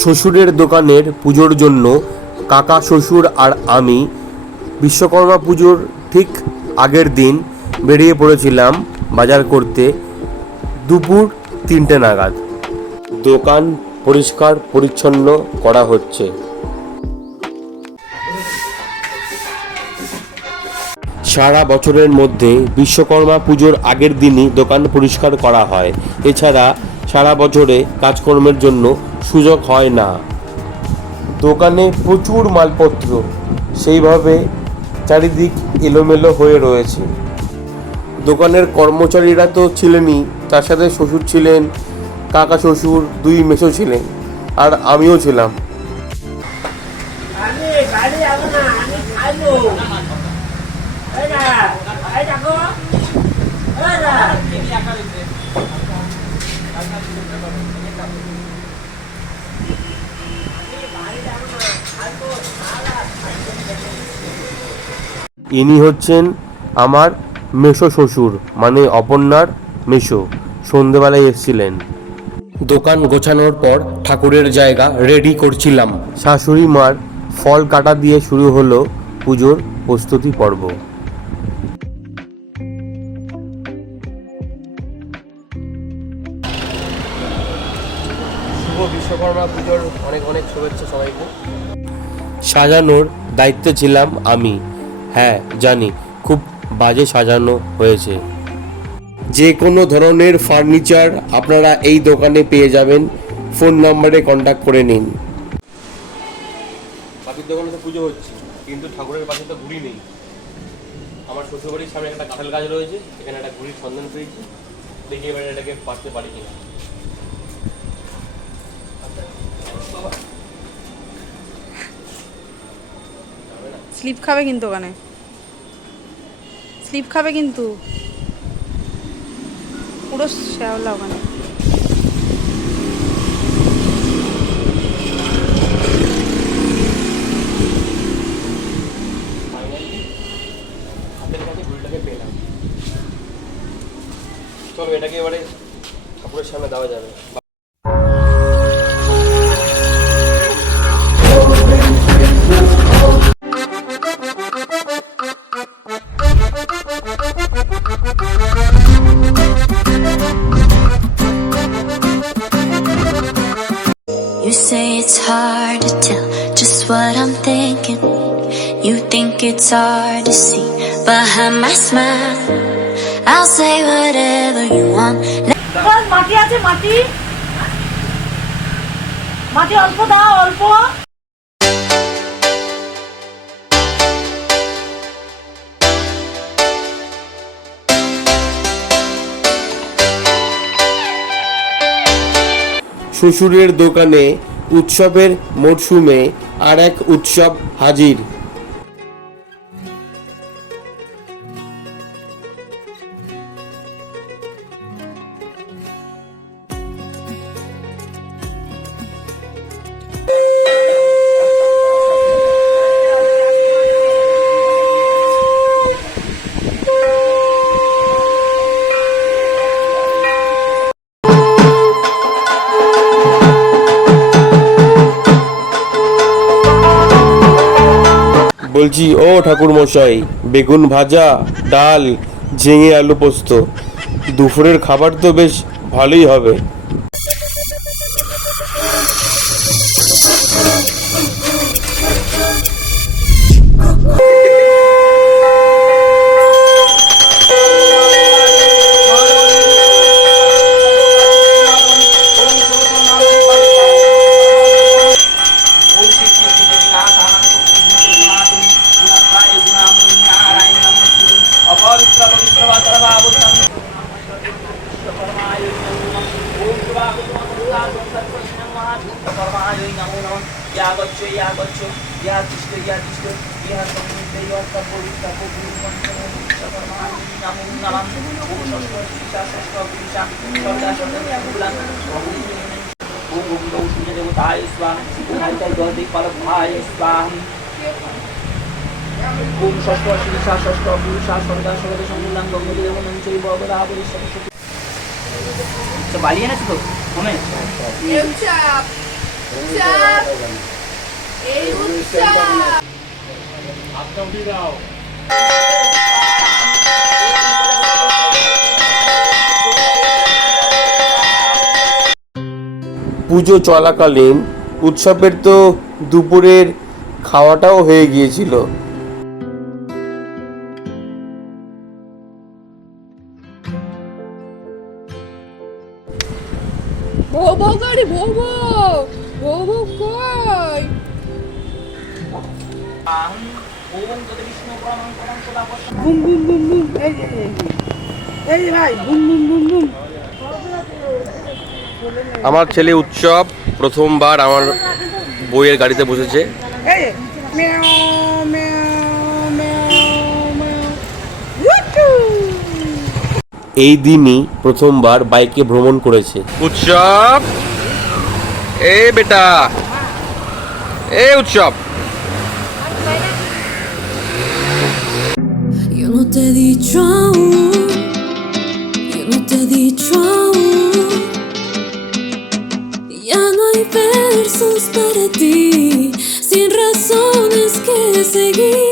শ্বশুরের দোকানের পুজোর জন্য কাকা, শ্বশুর আর আমি বিশ্বকর্মা পুজোর ঠিক আগের দিন বেরিয়ে পড়েছিলাম বাজার করতে দুপুর 3টে নাগাদ। দোকান পরিষ্কার পরিচ্ছন্ন করা হচ্ছে। সারা বছরের মধ্যে বিশ্বকর্মা পুজোর আগের দিনই দোকান পরিষ্কার করা হয়, এছাড়া সারা বছরে কাজকর্মের জন্য সুযোগ হয় না। দোকানে প্রচুর মালপত্র, সেইভাবে চারিদিক এলোমেলো হয়ে রয়েছে। দোকানের কর্মচারীরা তো ছিলেনই, তার সাথে শ্বশুর ছিলেন, কাকা শ্বশুর, 2 মেসো ছিলেন, আর আমিও ছিলাম। ইনি হচ্ছেন আমার মেসো শ্বশুর, মানে অপর্ণার মেসো। সন্ধেবেলায় এসেছিলেন। দোকান গোছানোর পর ঠাকুরের জায়গা রেডি করছিলাম। শাশুড়ি মার ফল কাটা দিয়ে শুরু হলো পুজোর প্রস্তুতি পর্ব। শুভ বিশ্বকর্মা পুজোর অনেক অনেক শুভেচ্ছা সবাইকে। সাজানোর দায়িত্বে ছিলাম আমি। হ্যাঁ জানি, খুব বাজে সাজানো হয়েছে। যে কোনো ধরনের ফার্নিচার আপনারা এই দোকানে পেয়ে যাবেন, ফোন নম্বরে কন্ট্যাক্ট করে নিন। বাকির দোকানে তো পুজো হচ্ছে, কিন্তু ঠাকুরের পাশে তো ঘুড়ি নেই। আমার শ্বশুরবাড়ির সামনে একটা কাঁঠাল গাছ রয়েছে, এখানে একটা ঘুড়ির সন্ধান পেয়েছি, দেখি এবারে এটাকে পারতে পারি কিনা। স্লিপ খাবে কিন্তু, ওখানে স্লিপ খাবে কিন্তু, পুরো শ্যাওলা ওখানে। চলো এটাকে এবারে ঠাকুরের সামনে দেওয়া যাবে। You say it's hard to tell just what I'm thinking. You think it's hard to see behind my smile. I'll say whatever you want. মাটি আছে, মাটি মাটি অল্প দাও, অল্প। শ্বশুরের দোকানে উৎসবের মরশুমে আর এক উৎসব হাজির। বলছি, ও ঠাকুর মশাই, বেগুন ভাজা, ডাল, ঝিঙে আলু পোস্ত, দুপুরের খাবার তো বেশ ভালোই হবে। তো বালি এনেছো তো কমে পুজো চলাকালীন উৎসবের তো দুপুরের খাওয়াটাও হয়ে গিয়েছিল। বউ গাড়ি বউ কই ওম তোদের বিষ্ণু পুরাণ পুরাণ তোলা বুম বুম বুম বুম এই যে ভাই বুম বুম বুম বুম আমার ছেলে উৎসব প্রথমবার আমার বইয়ের গাড়িতে বসেছে। এই মিয়াও মিয়াও মিয়াও মিয়াও এই দিনই প্রথমবার বাইকে ভ্রমণ করেছে। উৎসব এ বেটা এ উৎসব Yo no te he dicho aún, yo no te he dicho aún. Ya no hay versos para ti, sin razones que seguir.